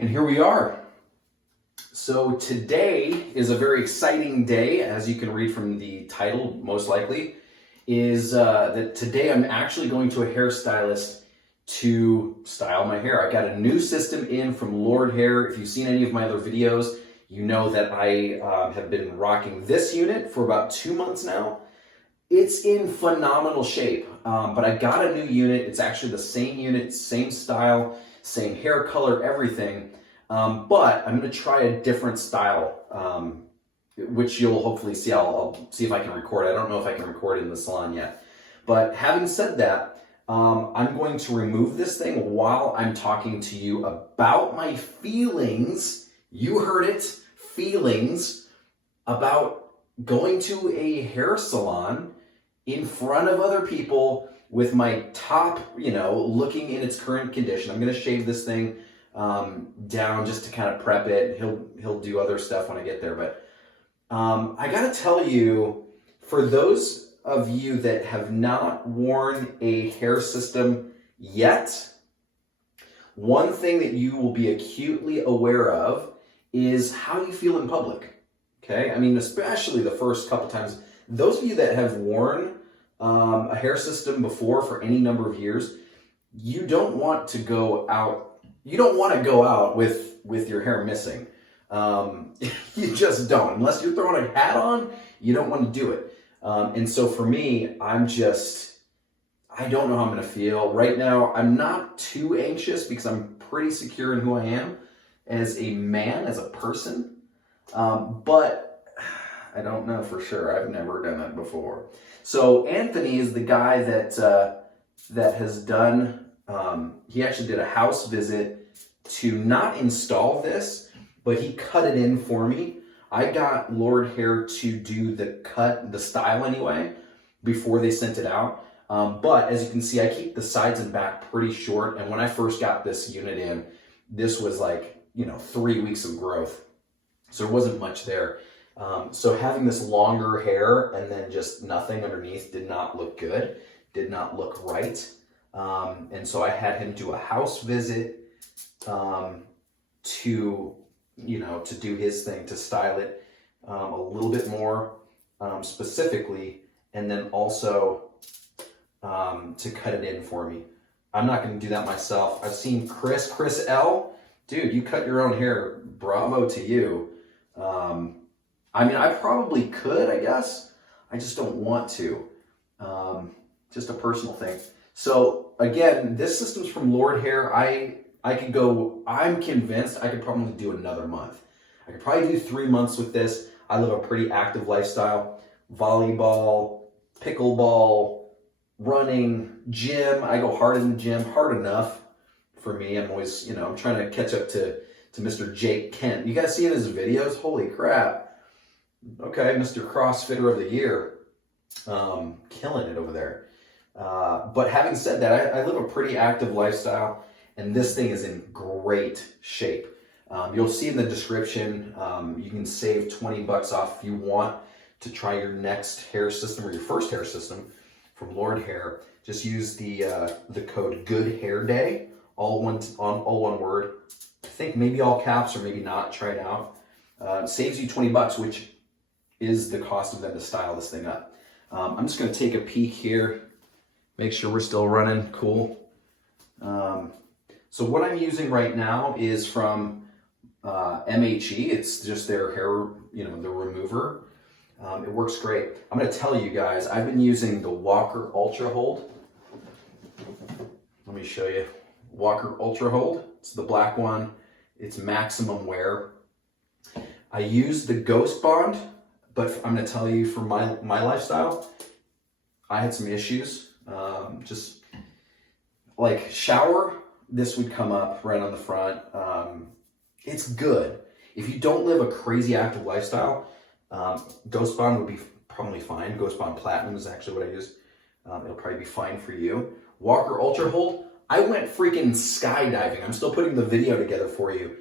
And here we are. So today is a very exciting day, as you can read from the title, most likely, is that today I'm actually going to a hairstylist to style my hair. I got a new system in from Lord Hair. If you've seen any of my other videos, you know that I have been rocking this unit for about 2 months now. It's in phenomenal shape, but I got a new unit. It's actually the same unit, same style, same hair color, everything. But I'm going to try a different style, which you'll hopefully see. I'll see if I can record. I don't know if I can record it in the salon yet. But having said that, I'm going to remove this thing while I'm talking to you about my feelings. You heard it, feelings about going to a hair salon in front of other people with my top, looking in its current condition. I'm going to shave this thing down just to kind of prep it. He'll do other stuff when I get there. But I got to tell you, for those of you that have not worn a hair system yet, one thing that you will be acutely aware of is how you feel in public. Okay, I mean, especially the first couple times. Those of you that have worn a hair system before for any number of years, you don't want to go out. You don't want to go out with your hair missing. You just don't. Unless you're throwing a hat on, you don't want to do it. And so for me, I don't know how I'm going to feel. Right now, I'm not too anxious because I'm pretty secure in who I am as a man, as a person. But I don't know for sure. I've never done that before. So Anthony is the guy that has done, he actually did a house visit to not install this, but he cut it in for me. I got Lord Hair to do the style anyway, before they sent it out. But as you can see, I keep the sides and back pretty short. And when I first got this unit in, this was like, 3 weeks of growth. So there wasn't much there. So having this longer hair and then just nothing underneath did not look good, did not look right. And so I had him do a house visit to do his thing, to style it a little bit more specifically, and then also to cut it in for me. I'm not going to do that myself. I've seen Chris L. Dude, you cut your own hair. Bravo to you. I probably could, I guess. I just don't want to. Just a personal thing. So again, this system's from Lord Hair. I'm convinced I could probably do another month. I could probably do 3 months with this. I live a pretty active lifestyle. Volleyball, pickleball, running, gym. I go hard in the gym, hard enough for me. I'm always, I'm trying to catch up to Mr. Jake Kent. You guys see in his videos? Holy crap. Okay, Mr. CrossFitter of the Year. Killing it over there. But having said that, I live a pretty active lifestyle, and this thing is in great shape. You'll see in the description, you can save 20 bucks off if you want to try your next hair system or your first hair system from Lord Hair. Just use the code GOODHAIRDAY, all one word. I think maybe all caps or maybe not. Try it out. Saves you 20 bucks, which is the cost of them to style this thing up. I'm just going to take a peek here, make sure we're still running. Cool. So what I'm using right now is from MHE. It's just their hair, the remover. It works great. I'm going to tell you guys, I've been using the Walker Ultra Hold. Let me show you. Walker Ultra Hold. It's the black one. It's maximum wear. I use the Ghost Bond, but I'm going to tell you, for my lifestyle, I had some issues. Just like shower, this would come up right on the front. It's good. If you don't live a crazy active lifestyle, Ghost Bond would be probably fine. Ghost Bond Platinum is actually what I use. It'll probably be fine for you. Walker Ultra Hold, I went freaking skydiving. I'm still putting the video together for you.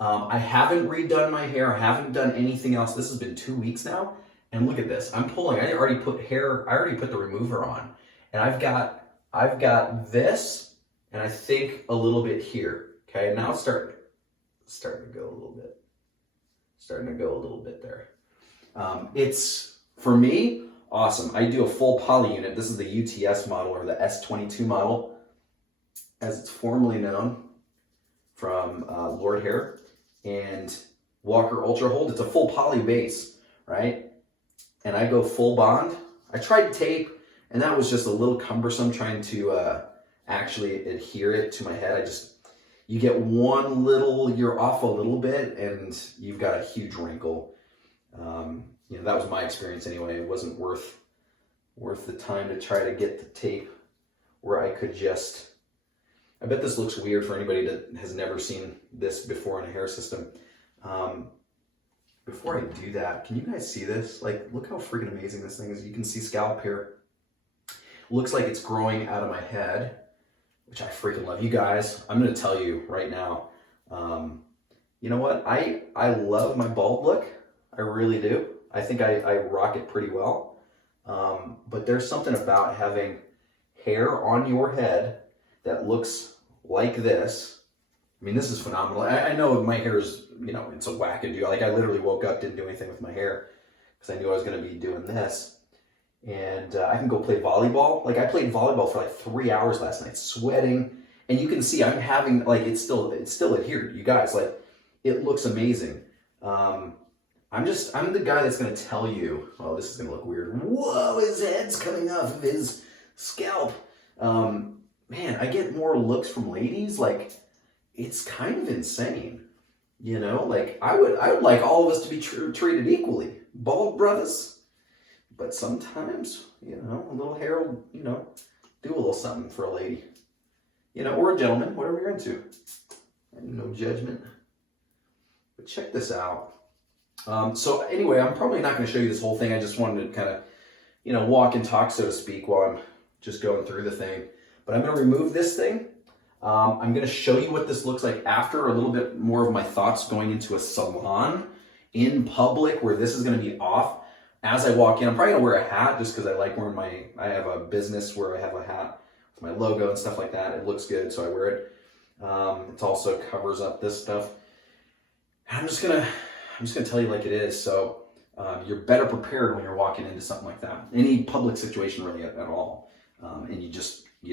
I haven't redone my hair. I haven't done anything else. This has been 2 weeks now. And look at this. I'm pulling. I already put the remover on. And I've got this, and I think a little bit here. Okay, now start starting to go a little bit. Starting to go a little bit there. It's, for me, awesome. I do a full poly unit. This is the UTS model, or the S22 model, as it's formerly known, from Lord Hair and Walker Ultra Hold. It's a full poly base, right? And I go full bond. I tried tape, and that was just a little cumbersome trying to actually adhere it to my head. You get one little, you're off a little bit, and you've got a huge wrinkle. You know, that was my experience anyway. It wasn't worth the time to try to get the tape where I could just, I bet this looks weird for anybody that has never seen this before in a hair system. Before I do that, can you guys see this? Like, look how freaking amazing this thing is. You can see scalp hair. Looks like it's growing out of my head, which I freaking love. You guys, I'm going to tell you right now, you know what? I love my bald look. I really do. I think I rock it pretty well. But there's something about having hair on your head that looks like this. I mean, this is phenomenal. I know my hair is, you know, it's a wackadoo. Like, I literally woke up, didn't do anything with my hair because I knew I was going to be doing this. And I can go play volleyball. Like, I played volleyball for like 3 hours last night, sweating. And you can see I'm having, like, it's still adhered. You guys, like, it looks amazing. I'm the guy that's going to tell you, oh, this is going to look weird. Whoa, his head's coming off of his scalp. Man, I get more looks from ladies. Like, it's kind of insane. You know, like, I would like all of us to be treated equally. Bald brothers. But sometimes, you know, a little hair will, you know, do a little something for a lady. You know, or a gentleman, whatever you're into. No judgment. But check this out. So anyway, I'm probably not going to show you this whole thing. I just wanted to kind of, you know, walk and talk, so to speak, while I'm just going through the thing. But I'm going to remove this thing. I'm going to show you what this looks like after, a little bit more of my thoughts going into a salon in public where this is going to be off. As I walk in, I'm probably going to wear a hat just because I like wearing I have a business where I have a hat with my logo and stuff like that. It looks good, so I wear it. It also covers up this stuff. I'm just gonna tell you like it is, so you're better prepared when you're walking into something like that. Any public situation really at all, and you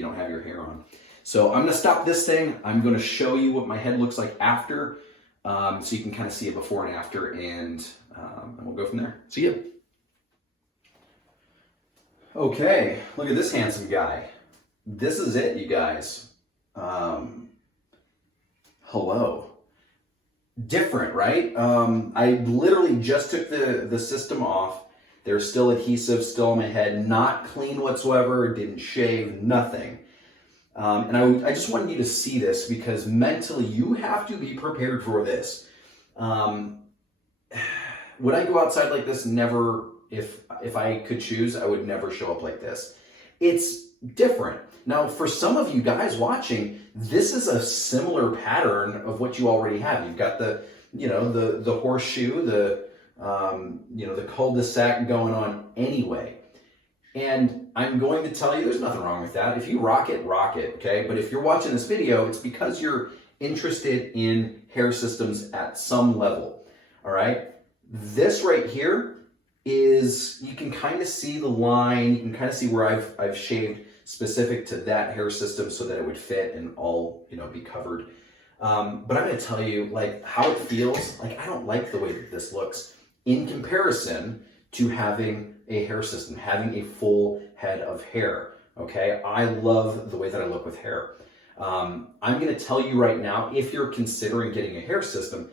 don't have your hair on. So I'm gonna stop this thing. I'm gonna show you what my head looks like after, so you can kind of see it before and after, and we'll go from there. See ya. Okay, look at this handsome guy. This is it, you guys. Hello. Different, right? I literally just took the system off. There's still adhesive still on my head, not clean whatsoever, didn't shave, nothing. And I just wanted you to see this because mentally you have to be prepared for this. Would I go outside like this? Never. If I could choose, I would never show up like this. It's different. Now, for some of you guys watching, this is a similar pattern of what you already have. You've got the horseshoe, the cul-de-sac going on anyway. And I'm going to tell you there's nothing wrong with that. If you rock it, okay? But if you're watching this video, it's because you're interested in hair systems at some level, all right? This right here is, you can kind of see the line, you can kind of see where I've shaved specific to that hair system so that it would fit and all, you know, be covered. But I'm going to tell you, like, how it feels. Like, I don't like the way that this looks in comparison to having a hair system, having a full head of hair, okay? I love the way that I look with hair. I'm going to tell you right now, if you're considering getting a hair system,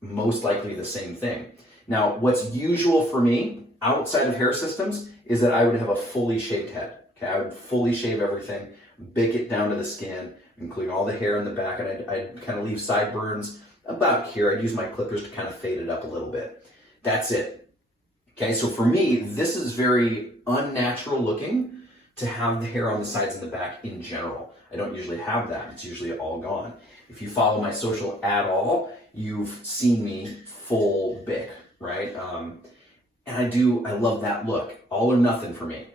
most likely the same thing. Now, what's usual for me outside of hair systems is that I would have a fully shaved head. Okay, I would fully shave everything, bake it down to the skin, including all the hair in the back, and I'd kind of leave sideburns about here. I'd use my clippers to kind of fade it up a little bit. That's it. Okay, so for me, this is very unnatural looking to have the hair on the sides and the back in general. I don't usually have that. It's usually all gone. If you follow my social at all, you've seen me full bick, right? And I love that look. All or nothing for me.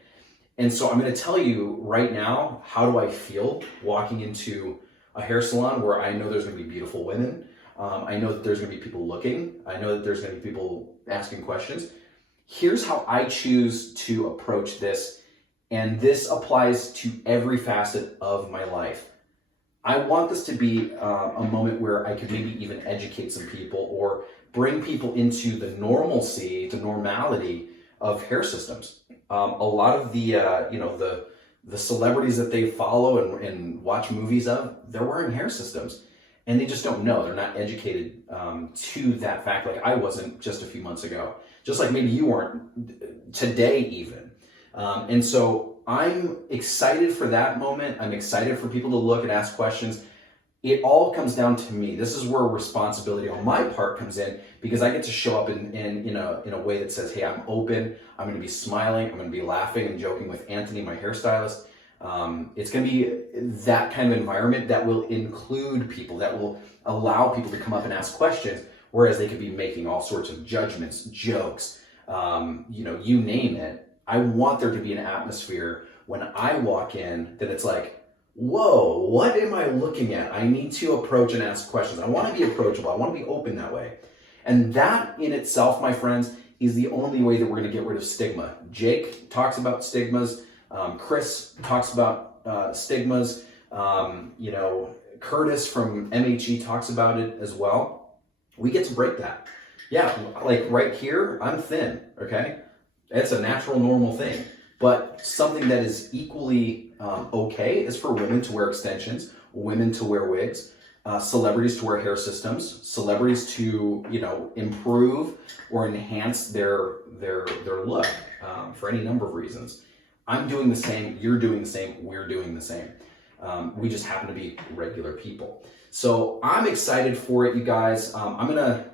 And so I'm going to tell you right now, how do I feel walking into a hair salon where I know there's going to be beautiful women. I know that there's going to be people looking. I know that there's going to be people asking questions. Here's how I choose to approach this, and this applies to every facet of my life. I want this to be a moment where I could maybe even educate some people or bring people into the normalcy, the normality of hair systems. A lot of the, the celebrities that they follow and watch movies of, they're wearing hair systems and they just don't know. They're not educated to that fact, like I wasn't just a few months ago, just like maybe you weren't today even. And so I'm excited for that moment. I'm excited for people to look and ask questions. It all comes down to me. This is where responsibility on my part comes in, because I get to show up in a way that says, hey, I'm open. I'm going to be smiling. I'm going to be laughing and joking with Anthony, my hairstylist. It's going to be that kind of environment that will include people, that will allow people to come up and ask questions, whereas they could be making all sorts of judgments, jokes, you name it. I want there to be an atmosphere when I walk in that it's like, whoa, what am I looking at? I need to approach and ask questions. I want to be approachable. I want to be open that way. And that in itself, my friends, is the only way that we're going to get rid of stigma. Jake talks about stigmas. Chris talks about stigmas. Curtis from MHE talks about it as well. We get to break that. Yeah, like right here, I'm thin, okay? It's a natural, normal thing. But something that is equally okay is for women to wear extensions, women to wear wigs, celebrities to wear hair systems, celebrities to, improve or enhance their look for any number of reasons. I'm doing the same, you're doing the same, we're doing the same. We just happen to be regular people. So I'm excited for it, you guys. I'm gonna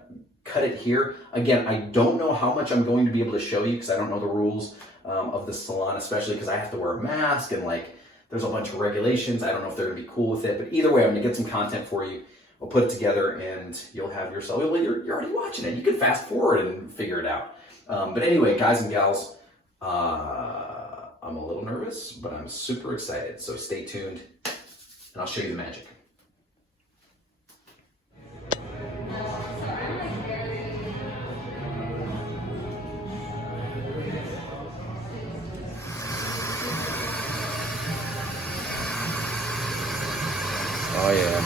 cut it here. Again, I don't know how much I'm going to be able to show you because I don't know the rules of the salon, especially because I have to wear a mask and there's a bunch of regulations. I don't know if they're gonna be cool with it, but either way, I'm gonna get some content for you. We'll put it together and you'll have yourself, well, you're already watching it. You can fast forward and figure it out. But anyway, guys and gals, I'm a little nervous, but I'm super excited. So stay tuned and I'll show you the magic. Oh yeah.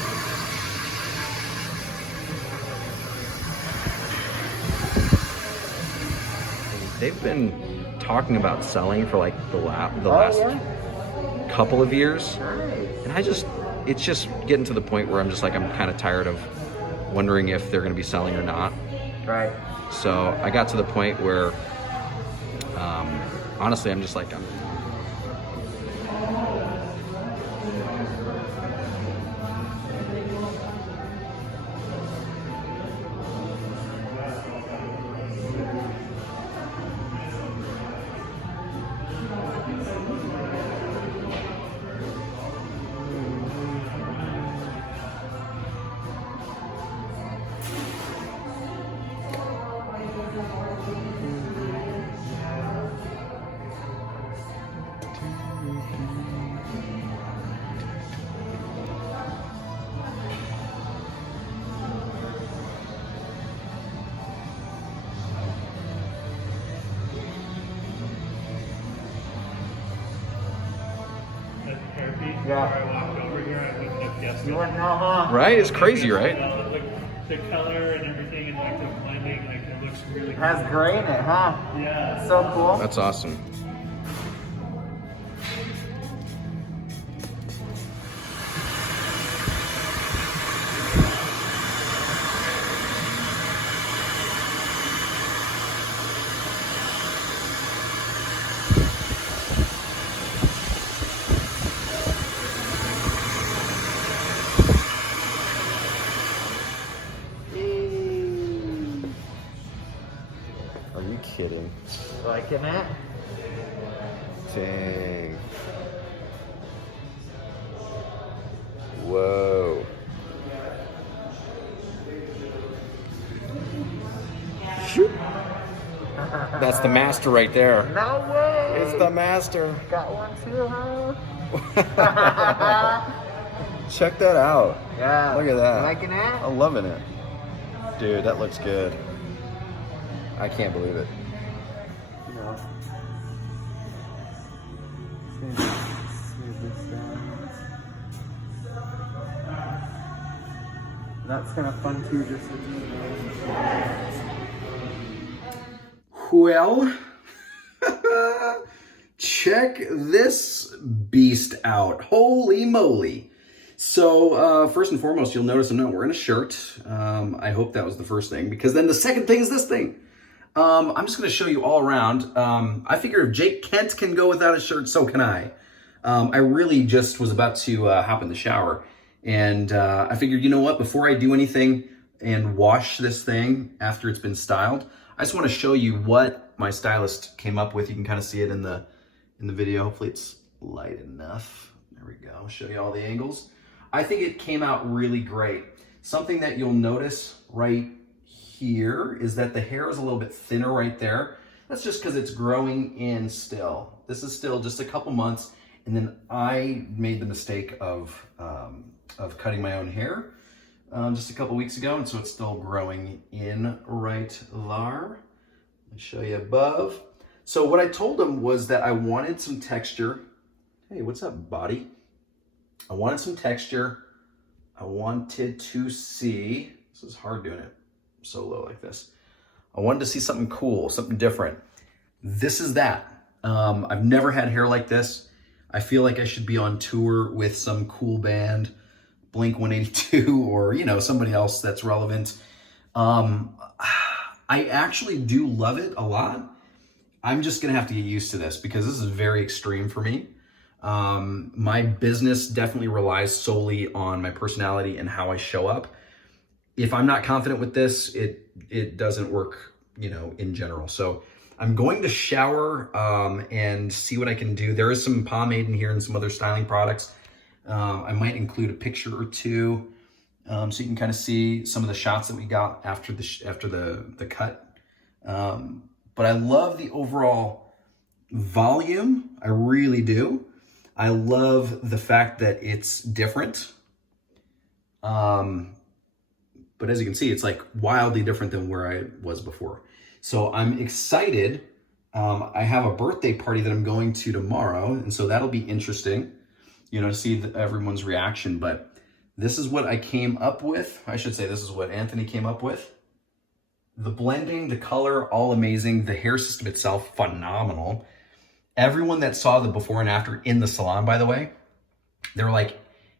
They've been talking about selling for like the last couple of years. And it's just getting to the point where I'm kind of tired of wondering if they're going to be selling or not. Right. So I got to the point where, honestly, I'm just like, Yeah. I walked over here, I wouldn't have guessed You it. wouldn't know, huh? right? It's crazy, right? The color and everything, and the blending, it looks really It has cool. gray in it, huh? Yeah. So cool. That's awesome. Are you kidding? Liking it? Dang. Whoa. Shoot. That's the master right there. No way! It's the master. Got one too, huh? Check that out. Yeah. Look at that. You liking it? I'm loving it. Dude, that looks good. I can't believe it. Yeah. Smooth this down. That's kind of fun too, just Well, check this beast out. Holy moly. So first and foremost, you'll notice I'm not wearing a shirt. I hope that was the first thing, because then the second thing is this thing. I'm just going to show you all around. I figure if Jake Kent can go without a shirt, so can I. I really just was about to hop in the shower, and I figured, you know what, before I do anything and wash this thing after it's been styled, I just want to show you what my stylist came up with. You can kind of see it in the video. Hopefully it's light enough. There we go. I'll show you all the angles. I think it came out really great. Something that you'll notice right here is that the hair is a little bit thinner right there. That's just because it's growing in still. This is still just a couple months, and then I made the mistake of cutting my own hair just a couple weeks ago, and so it's still growing in right there. Let me show you above. So what I told him was that I wanted some texture. Hey, what's up, body? I wanted some texture. I wanted to see, this is hard doing it solo like this. I wanted to see something cool, something different. This is that. I've never had hair like this. I feel like I should be on tour with some cool band, Blink 182, or, you know, somebody else that's relevant. I actually do love it a lot. I'm just gonna have to get used to this because this is very extreme for me. My business definitely relies solely on my personality and how I show up. If I'm not confident with this, it doesn't work, you know, in general. So I'm going to shower and see what I can do. There is some pomade in here and some other styling products. I might include a picture or two so you can kind of see some of the shots that we got after the cut. But I love the overall volume. I really do. I love the fact that it's different. But as you can see, it's like wildly different than where I was before. So I'm excited. I have a birthday party that I'm going to tomorrow, and so that'll be interesting, you know, to see everyone's reaction. But this is what I came up with. I should say this is what Anthony came up with. The blending, the color, all amazing. The hair system itself, phenomenal. Everyone that saw the before and after in the salon, by the way, they were like,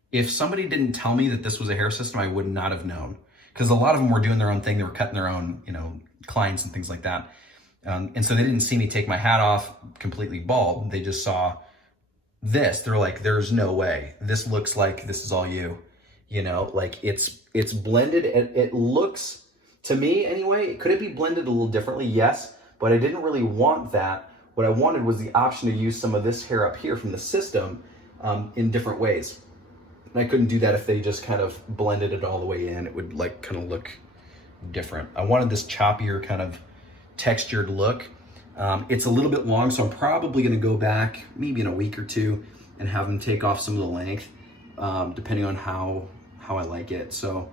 if somebody didn't tell me that this was a hair system, I would not have known. Because a lot of them were doing their own thing. They were cutting their own, you know, clients and things like that. And so they didn't see me take my hat off completely bald. They just saw this. They're like, there's no way. This looks like this is all you. You know, like it's blended. It looks, to me anyway, could it be blended a little differently? Yes, but I didn't really want that. What I wanted was the option to use some of this hair up here from the system in different ways. And I couldn't do that if they just kind of blended it all the way in. It would like kind of look different. I wanted this choppier kind of textured look. It's a little bit long, so I'm probably gonna go back maybe in a week or two and have them take off some of the length, depending on how I like it. So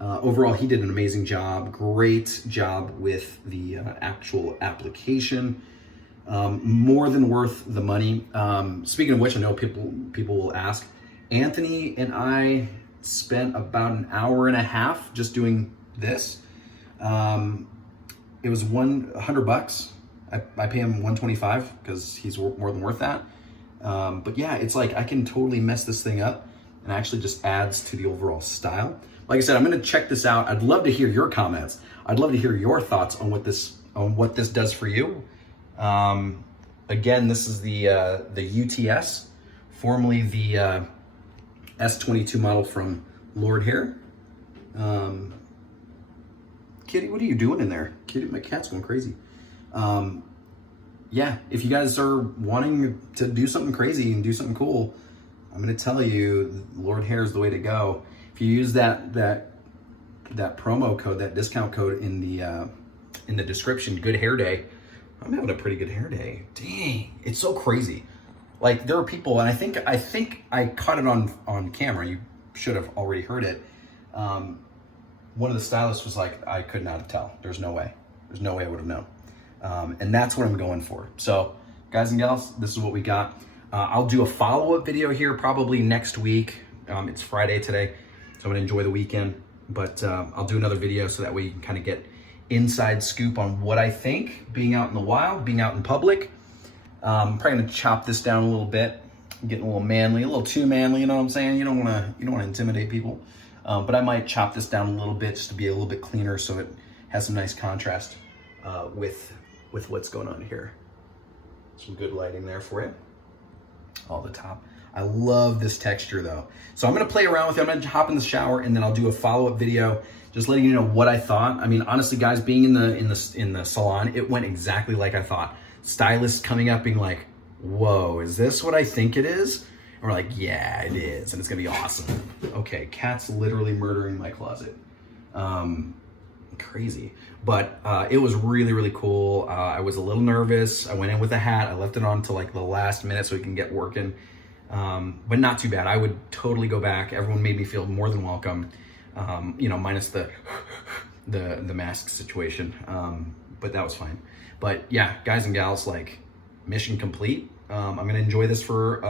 overall, he did an amazing job. Great job with the actual application. More than worth the money. Speaking of which, I know people will ask, Anthony and I spent about an hour and a half just doing this. It was $100. I pay him $125 because he's more than worth that. But yeah, it's like I can totally mess this thing up, and actually just adds to the overall style. Like I said, I'm gonna check this out. I'd love to hear your comments. I'd love to hear your thoughts on what this does for you. Again, this is the UTS, formerly the S22 model from Lord Hair. Kitty, what are you doing in there? Kitty, my cat's going crazy. Yeah, if you guys are wanting to do something crazy and do something cool, I'm gonna tell you, Lord Hair is the way to go. If you use that promo code, that discount code in the description, Good Hair Day, I'm having a pretty good hair day. Dang, it's so crazy. Like there are people, and I think I caught it on camera. You should have already heard it. one of the stylists was like, I could not have tell. There's no way. There's no way I would have known. And that's what I'm going for. So guys and gals, this is what we got. I'll do a follow-up video here probably next week. It's Friday today, so I'm gonna enjoy the weekend. But I'll do another video so that way you can kind of get inside scoop on what I think, being out in the wild, being out in public. I'm probably gonna chop this down a little bit. I'm getting a little manly, a little too manly, you know what I'm saying? You don't wanna intimidate people. But I might chop this down a little bit just to be a little bit cleaner so it has some nice contrast with what's going on here. Some good lighting there for you. All the top. I love this texture though. So I'm gonna play around with it. I'm gonna hop in the shower and then I'll do a follow-up video just letting you know what I thought. I mean, honestly guys, being in the salon, it went exactly like I thought. Stylists coming up being like, whoa, is this what I think it is? And we're like, yeah, it is, and it's gonna be awesome. Okay, cat's literally murdering my closet. Crazy. But it was really, really cool. I was a little nervous. I went in with a hat. I left it on to like the last minute so we can get working. But not too bad. I would totally go back. Everyone made me feel more than welcome. You know, minus the mask situation. But that was fine. But yeah, guys and gals, like, mission complete. I'm gonna enjoy this for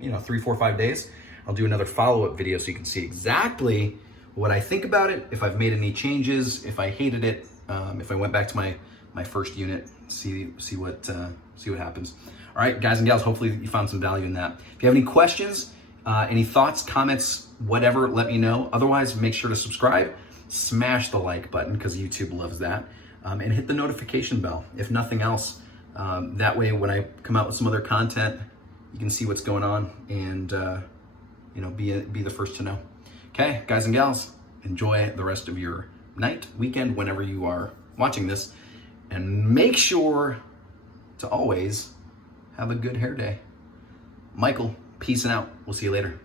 3, 4, 5 days. I'll do another follow-up video so you can see exactly what I think about it, if I've made any changes, if I hated it, if I went back to my first unit, see what happens. All right, guys and gals, hopefully you found some value in that. If you have any questions, any thoughts, comments, whatever, let me know. Otherwise, make sure to subscribe, smash the like button because YouTube loves that, and hit the notification bell, if nothing else. That way, when I come out with some other content, you can see what's going on and be the first to know. Okay, guys and gals, enjoy the rest of your night, weekend, whenever you are watching this, and make sure to always have a good hair day. Michael, peace and out. We'll see you later.